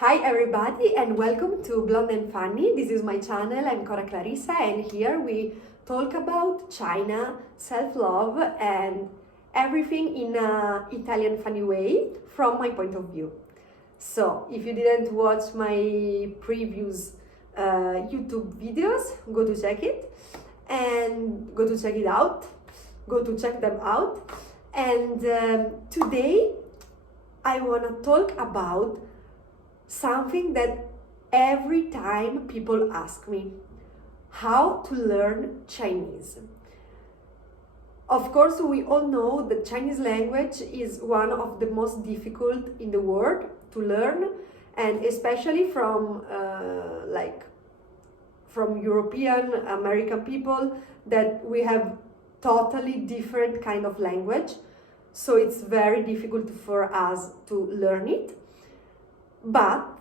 Hi everybody and welcome to Blonde and Funny. This is my channel, I'm Cora Clarissa and here we talk about China, self-love and everything in an Italian funny way from my point of view. So if you didn't watch my previous YouTube videos, go to check it and go to check it out. Go to check them out. And today I want to talk about something that every time people ask me, how to learn Chinese. Of course, we all know that Chinese language is one of the most difficult in the world to learn, and especially from European American people, that we have totally different kind of language, so it's very difficult for us to learn it. But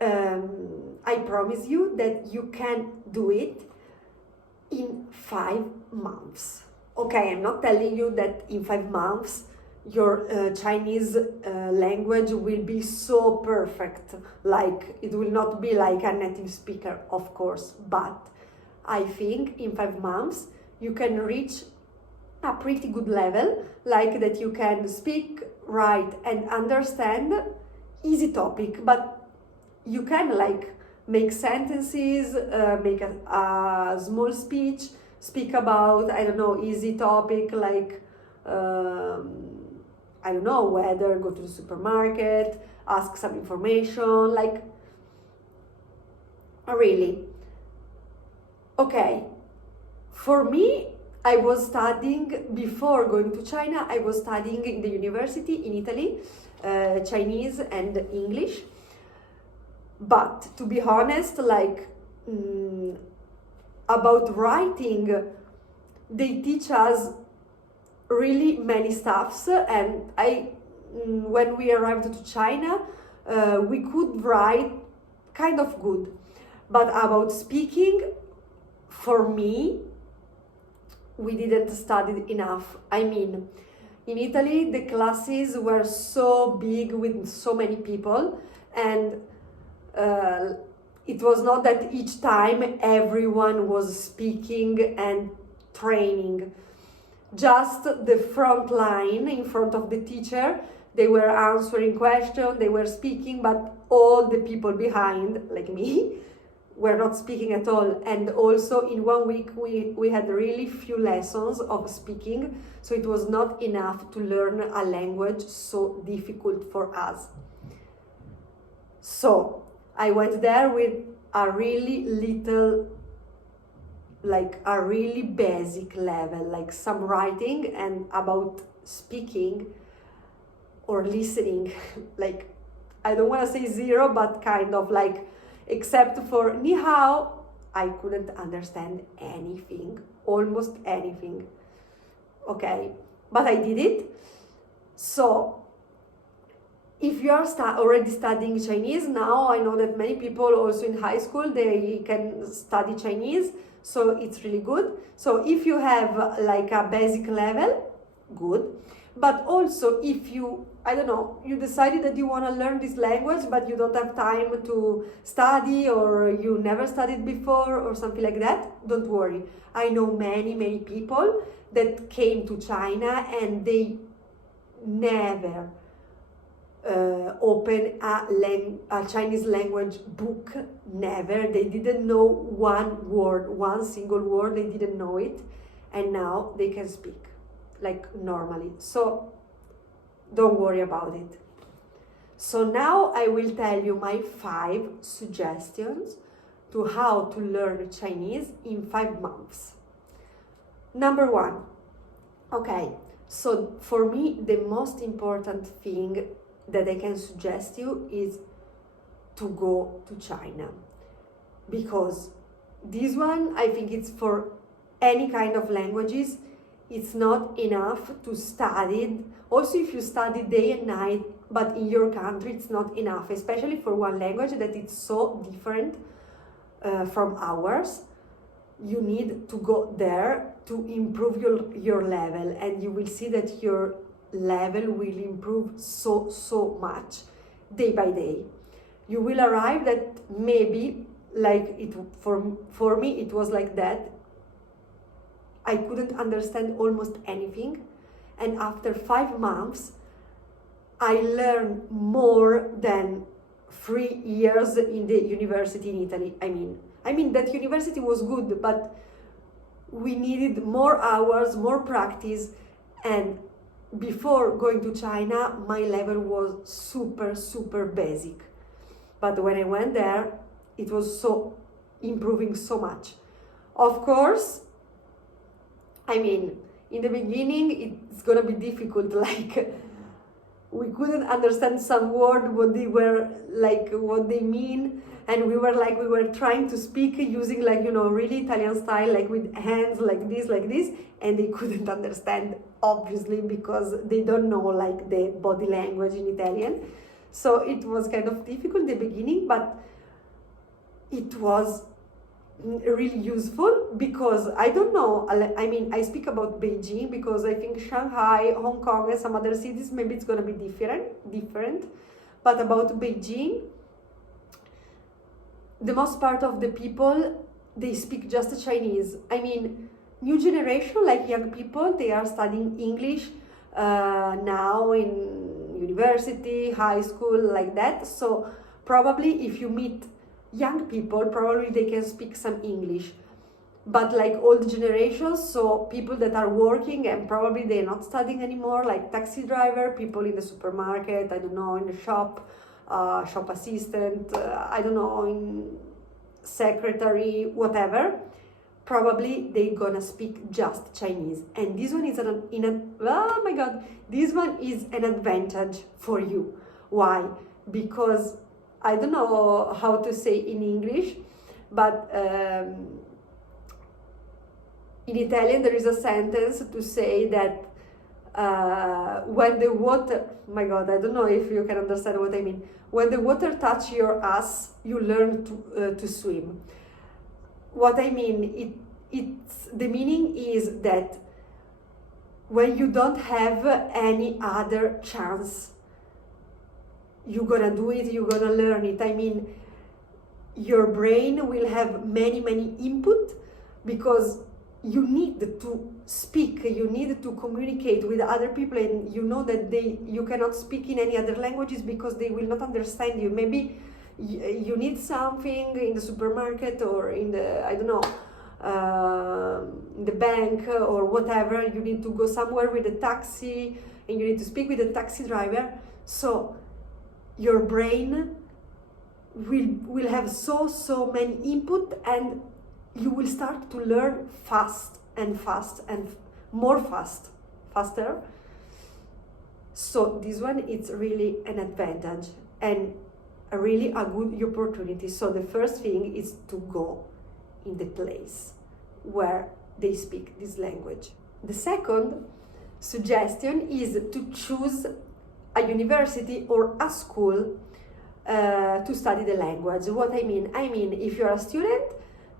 I promise you that you can do it in 5 months. Okay, I'm not telling you that in 5 months your Chinese language will be so perfect, like it will not be like a native speaker, of course, but I think in 5 months you can reach a pretty good level, like that you can speak, write and understand easy topic, but you can like make sentences, make a small speech, speak about, I don't know, easy topic like, I don't know, whether go to the supermarket, ask some information, like, really. Okay, for me, I was studying, before going to China, I was studying in the university in Italy, Chinese and English. But to be honest, like about writing, they teach us really many stuffs, and when we arrived to China, we could write kind of good. But about speaking, for me, we didn't study enough. I mean, in Italy, the classes were so big with so many people, and it was not that each time everyone was speaking and training. Just the front line in front of the teacher, they were answering questions, they were speaking, but all the people behind, like me, were not speaking at all. And also in 1 week we had really few lessons of speaking, so it was not enough to learn a language so difficult for us. So I went there with a really little, like a really basic level, like some writing, and about speaking or listening, like, I don't want to say zero, but kind of like, except for ni hao, I couldn't understand anything, almost anything. Okay, but I did it. So if you are already studying Chinese, now I know that many people also in high school, they can study Chinese, so it's really good. So if you have like a basic level, good. But also if you, I don't know, you decided that you want to learn this language, but you don't have time to study, or you never studied before or something like that, don't worry. I know many people that came to China and they never open a Chinese language book, never. They didn't know one word, one single word, they didn't know it, and now they can speak like normally. So don't worry about it. So now I will tell you my 5 suggestions to how to learn Chinese in 5 months. Number 1. Okay, so for me the most important thing that I can suggest you is to go to China, because this one, I think it's for any kind of languages. It's not enough to study. Also, if you study day and night, but in your country, it's not enough, especially for one language that it's so different from ours. You need to go there to improve your level, and you will see that your level will improve so much day by day. you will arrive that maybe, like it for me it was like that. I couldn't understand almost anything, and after 5 months I learned more than 3 years in the university in Italy. I mean that university was good, but we needed more hours, more practice, and before going to China, my level was super basic. But when I went there, it was so improving so much. Of course, I mean, in the beginning, it's gonna be difficult. Like, we couldn't understand some word, what they were like, what they mean, and we were trying to speak using, like, really Italian style, like with hands like this, and they couldn't understand, obviously, because they don't know like the body language in Italian. So it was kind of difficult in the beginning, but it was really useful, because I don't know, I mean, I speak about Beijing because I think Shanghai, Hong Kong, and some other cities, maybe it's gonna be different. But about Beijing, the most part of the people, they speak just Chinese. I mean, new generation, like young people, they are studying English now in university, high school, like that. So probably if you meet young people, probably they can speak some English. But like old generations, so people that are working and probably they're not studying anymore, like taxi driver, people in the supermarket, I don't know, in the shop, shop assistant, I don't know, in secretary, whatever, probably they're gonna speak just Chinese. And this one is oh my god, this one is an advantage for you. Why? Because I don't know how to say in English, but in Italian there is a sentence to say that when the water, my god, I don't know if you can understand what I mean. When the water touch your ass, you learn to swim. What I mean, it's the meaning is that when you don't have any other chance, you're gonna do it, you're gonna learn it. I mean, your brain will have many input, because you need to speak, you need to communicate with other people, and you know that you cannot speak in any other languages because they will not understand you. Maybe you need something in the supermarket or in the, I don't know, in the bank or whatever. You need to go somewhere with a taxi and you need to speak with a taxi driver. So your brain will have so many input, and you will start to learn faster faster. So this one, it's really an advantage and really a good opportunity. So the first thing is to go in the place where they speak this language. The second suggestion is to choose a university or a school to study the language. What I mean, if you're a student,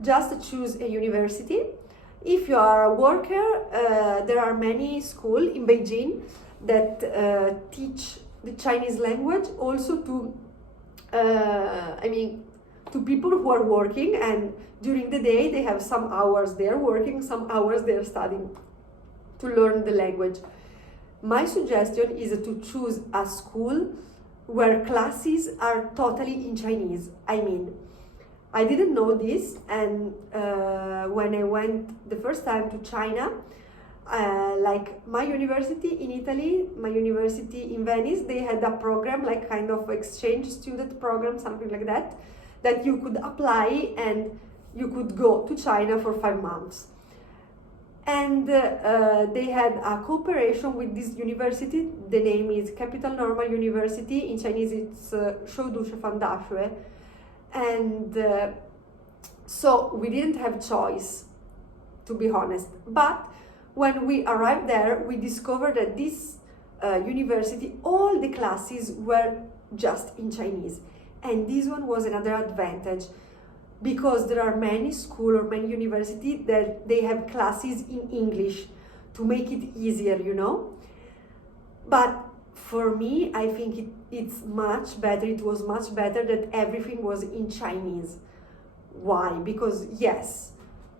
just choose a university. If you are a worker, there are many schools in Beijing that teach the Chinese language also to to people who are working, and during the day they have some hours they're working, some hours they're studying to learn the language. My suggestion is to choose a school where classes are totally in Chinese. I didn't know this, and when I went the first time to China, like my university in Italy, my university in Venice, they had a program, like kind of exchange student program, something like that, that you could apply and you could go to China for 5 months. And they had a cooperation with this university. The name is Capital Normal University. In Chinese, it's Fudao. And so we didn't have choice, to be honest. But when we arrived there, we discovered that this university, all the classes were just in Chinese. And this one was another advantage, because there are many schools or many universities that they have classes in English to make it easier, you know. But for me, I think it's much better. It was much better that everything was in Chinese. Why? Because yes,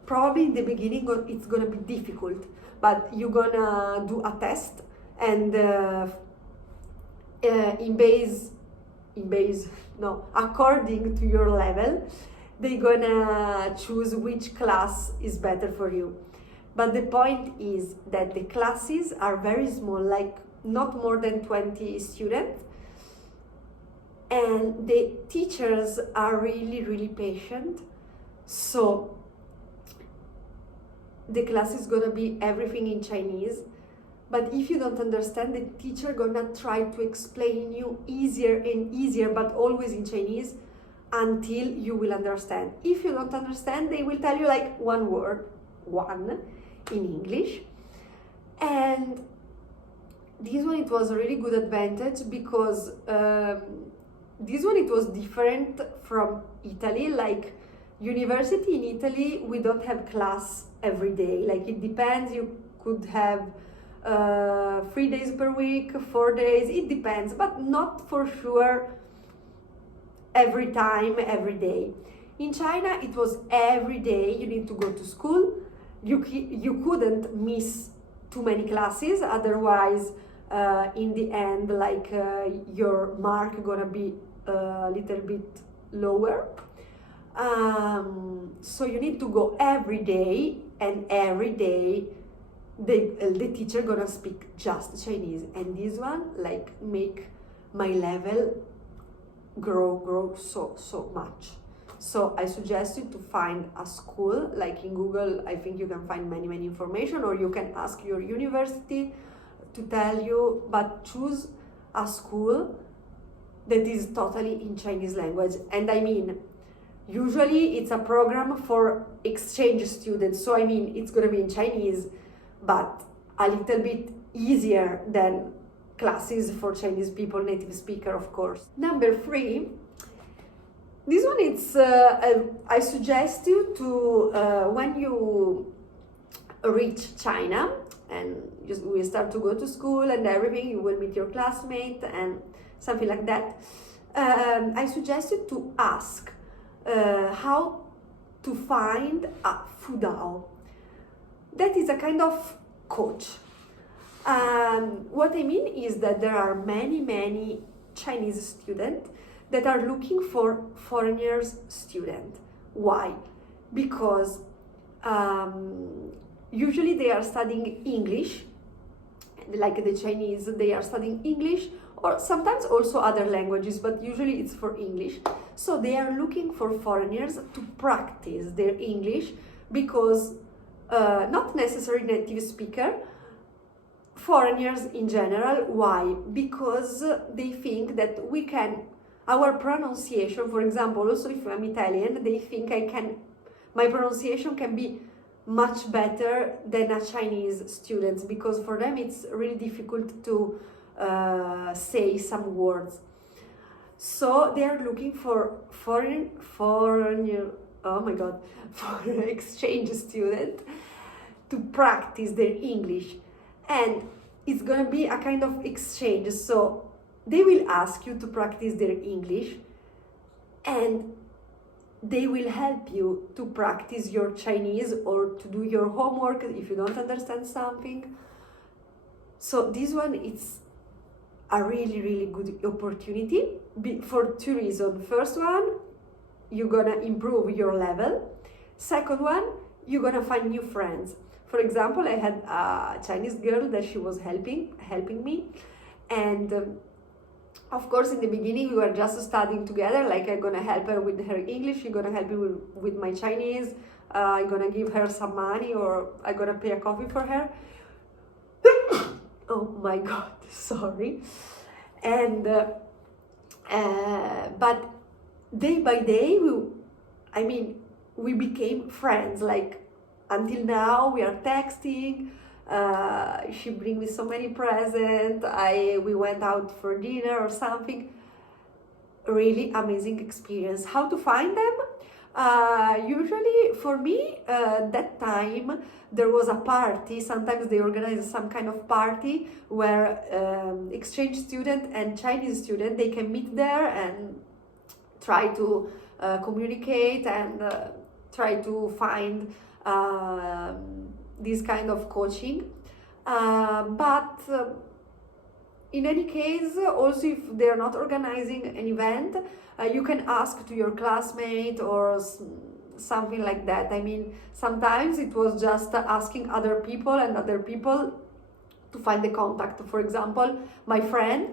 probably in the beginning it's gonna be difficult, but you're gonna do a test, and in base no, according to your level, they're gonna choose which class is better for you. But the point is that the classes are very small, like not more than 20 students, and the teachers are really, really patient. So the class is gonna be everything in Chinese, but if you don't understand, the teacher gonna try to explain you easier and easier, but always in Chinese, until you will understand. If you don't understand, they will tell you like one word, one, in English. And this one, it was a really good advantage, because this one, it was different from Italy. Like university in Italy, we don't have class every day. Like it depends, you could have 3 days per week, 4 days, it depends, but not for sure every time, every day. In China, it was every day. You need to go to school. You couldn't miss too many classes, otherwise in the end, like your mark gonna be a little bit lower. So you need to go every day, and every day the teacher gonna speak just Chinese, and this one like make my level grow so much. So I suggest you to find a school, like in Google, I think you can find many information, or you can ask your university to tell you, but choose a school that is totally in Chinese language. And I mean, usually it's a program for exchange students, so I mean, it's gonna be in Chinese, but a little bit easier than classes for Chinese people, native speaker, of course. Number 3, this one, it's I suggest you to when you reach China and you will start to go to school and everything, you will meet your classmate and something like that. I suggest you to ask how to find a Fudao. That is a kind of coach. What I mean is that there are many Chinese students that are looking for foreigners student. Why? Because usually they are studying English, like the Chinese, they are studying English, or sometimes also other languages, but usually it's for English. So they are looking for foreigners to practice their English, because not necessarily native speaker, foreigners in general. Why? Because they think that we can, our pronunciation, for example, also if I'm Italian, they think my pronunciation can be much better than a Chinese student, because for them it's really difficult to say some words. So they are looking for foreign oh my god, for exchange student to practice their English, and it's gonna be a kind of exchange. So they will ask you to practice their English, and they will help you to practice your Chinese or to do your homework if you don't understand something. So this one, it's a really good opportunity for 2 reasons. First one, you're gonna improve your level. Second one, you're gonna find new friends. For example, I had a Chinese girl that she was helping me, and of course, in the beginning, we were just studying together. Like, I'm gonna help her with her English, she's gonna help me with my Chinese, I'm gonna give her some money, or I'm gonna pay a coffee for her. Oh my god, sorry. And but day by day, we became friends. Like, until now, we are texting. She brings me so many presents. We went out for dinner or something. Really amazing experience. How to find them? Usually for me, that time there was a party. Sometimes they organize some kind of party where exchange student and Chinese student, they can meet there and try to communicate and try to find this kind of coaching. But in any case, also if they're not organizing an event, you can ask to your classmate or something like that. I mean, sometimes it was just asking other people and other people to find the contact. For example, my friend,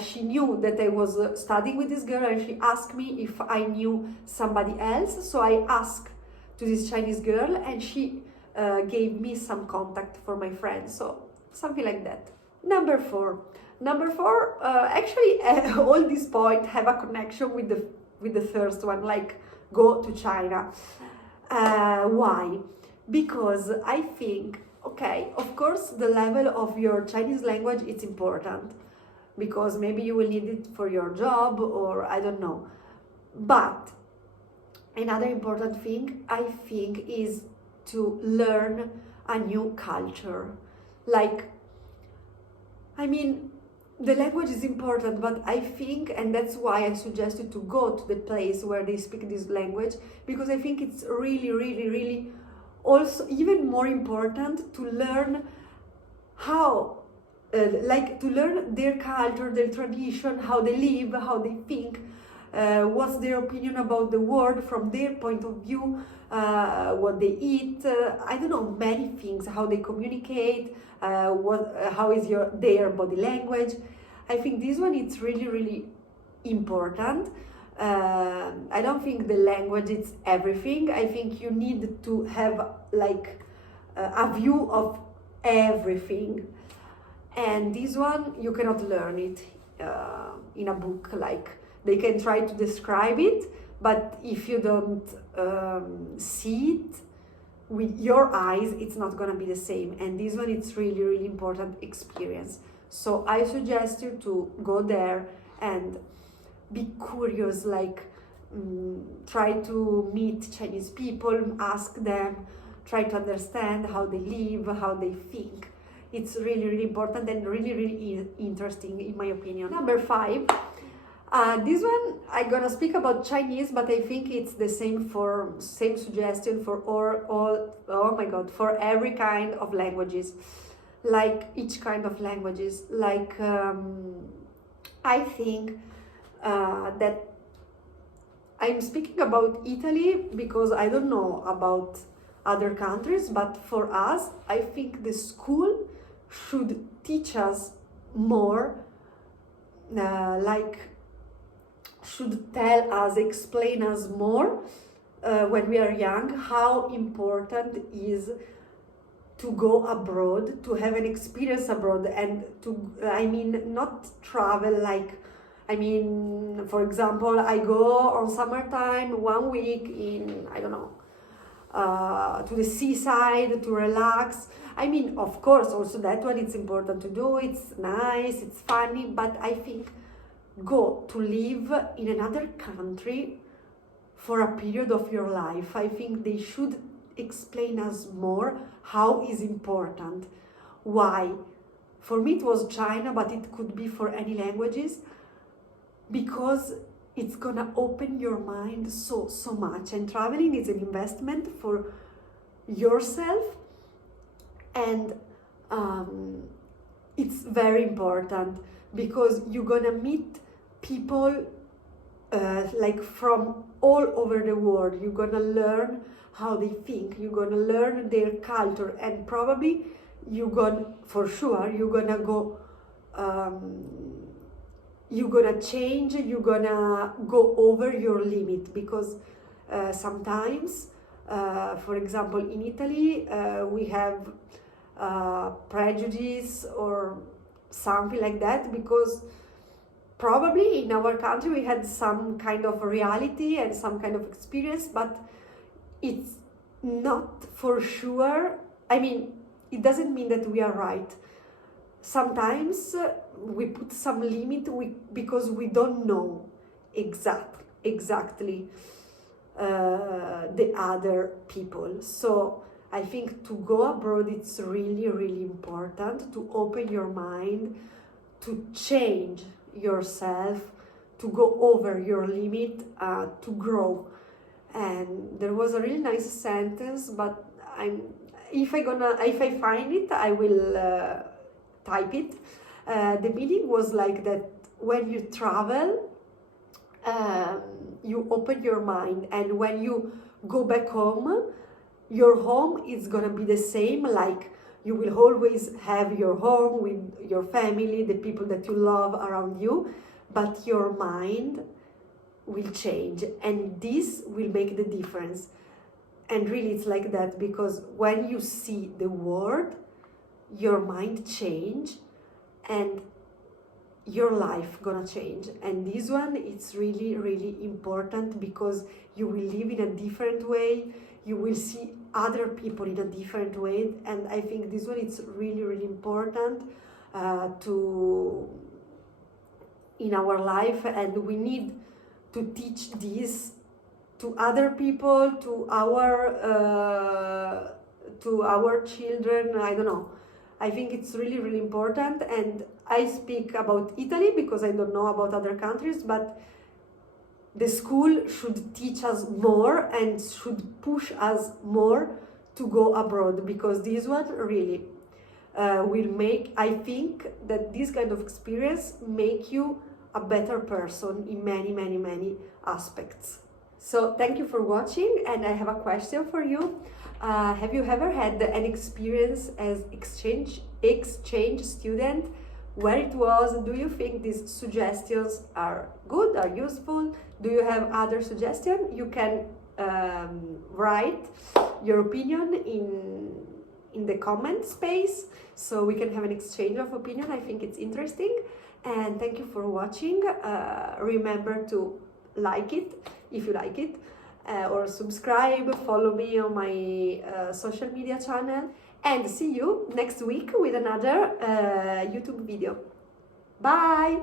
she knew that I was studying with this girl and she asked me if I knew somebody else. So I asked to this Chinese girl and she gave me some contact for my friend. So something like that. Number four, actually, all these points have a connection with the first one, like go to China. Why? Because I think, okay, of course, the level of your Chinese language is important because maybe you will need it for your job or I don't know. But another important thing, I think, is to learn a new culture. Like, I mean, the language is important, but I think, and that's why I suggested to go to the place where they speak this language, because I think it's really, really, really also even more important to learn how, like to learn their culture, their tradition, how they live, how they think, what's their opinion about the world from their point of view, what they eat, I don't know, many things, how they communicate, how is their body language. I think this one is really, really important. I don't think the language is everything. I think you need to have like a view of everything. And this one, you cannot learn it in a book. Like, they can try to describe it, but if you don't see it with your eyes, it's not gonna be the same. And this one, it's really, really important experience. So I suggest you to go there and be curious, like try to meet Chinese people, ask them, try to understand how they live, how they think. It's really, really important and really, really interesting in my opinion. Number 5, this one I'm gonna speak about Chinese, but I think it's the same suggestion for all oh my god, for every kind of languages, like each kind of languages. Like I think that I'm speaking about Italy because I don't know about other countries, but for us, I think the school should teach us more, like should tell us, explain us more when we are young, how important is to go abroad, to have an experience abroad, and to, I mean, not travel like, I mean, for example, I go on summertime 1 week in, I don't know, to the seaside to relax. I mean, of course, also that one, it's important to do, it's nice, it's funny, but I think go to live in another country for a period of your life. I think they should explain us more how is important. Why? For me it was China, but it could be for any languages, because it's gonna open your mind so much, and traveling is an investment for yourself, and it's very important because you're gonna meet people like from all over the world. You're gonna learn how they think, you're gonna learn their culture, and probably you're gonna go you're gonna change, you're gonna go over your limit, because sometimes for example in Italy we have prejudice or something like that, because probably in our country we had some kind of reality and some kind of experience, but it's not for sure. I mean, it doesn't mean that we are right. Sometimes we put some limit because we don't know exactly the other people. So I think to go abroad, it's really, really important to open your mind, to change yourself, to go over your limit, to grow. And there was a really nice sentence, but if I find it, I will type it. The meaning was like that: when you travel, you open your mind, and when you go back home, your home is gonna be the same. Like, you will always have your home with your family, the people that you love around you, but your mind will change, and this will make the difference. And really, it's like that, because when you see the world, your mind change, and your life gonna change. And this one, it's really, really important, because you will live in a different way, you will see other people in a different way. And I think this one is really, really important to in our life, and we need to teach this to other people, to our children. I don't know, I think it's really, really important. And I speak about Italy because I don't know about other countries, but the school should teach us more and should push us more to go abroad, because this one really will make, I think that this kind of experience make you a better person in many, many, many aspects. So thank you for watching, and I have a question for you. Have you ever had an experience as exchange student? Where it was? Do you think these suggestions are good, are useful? Do you have other suggestions? You can write your opinion in the comment space, so we can have an exchange of opinion. I think it's interesting. And thank you for watching. Remember to like it if you like it, or subscribe, follow me on my social media channel, and see you next week with another YouTube video. Bye!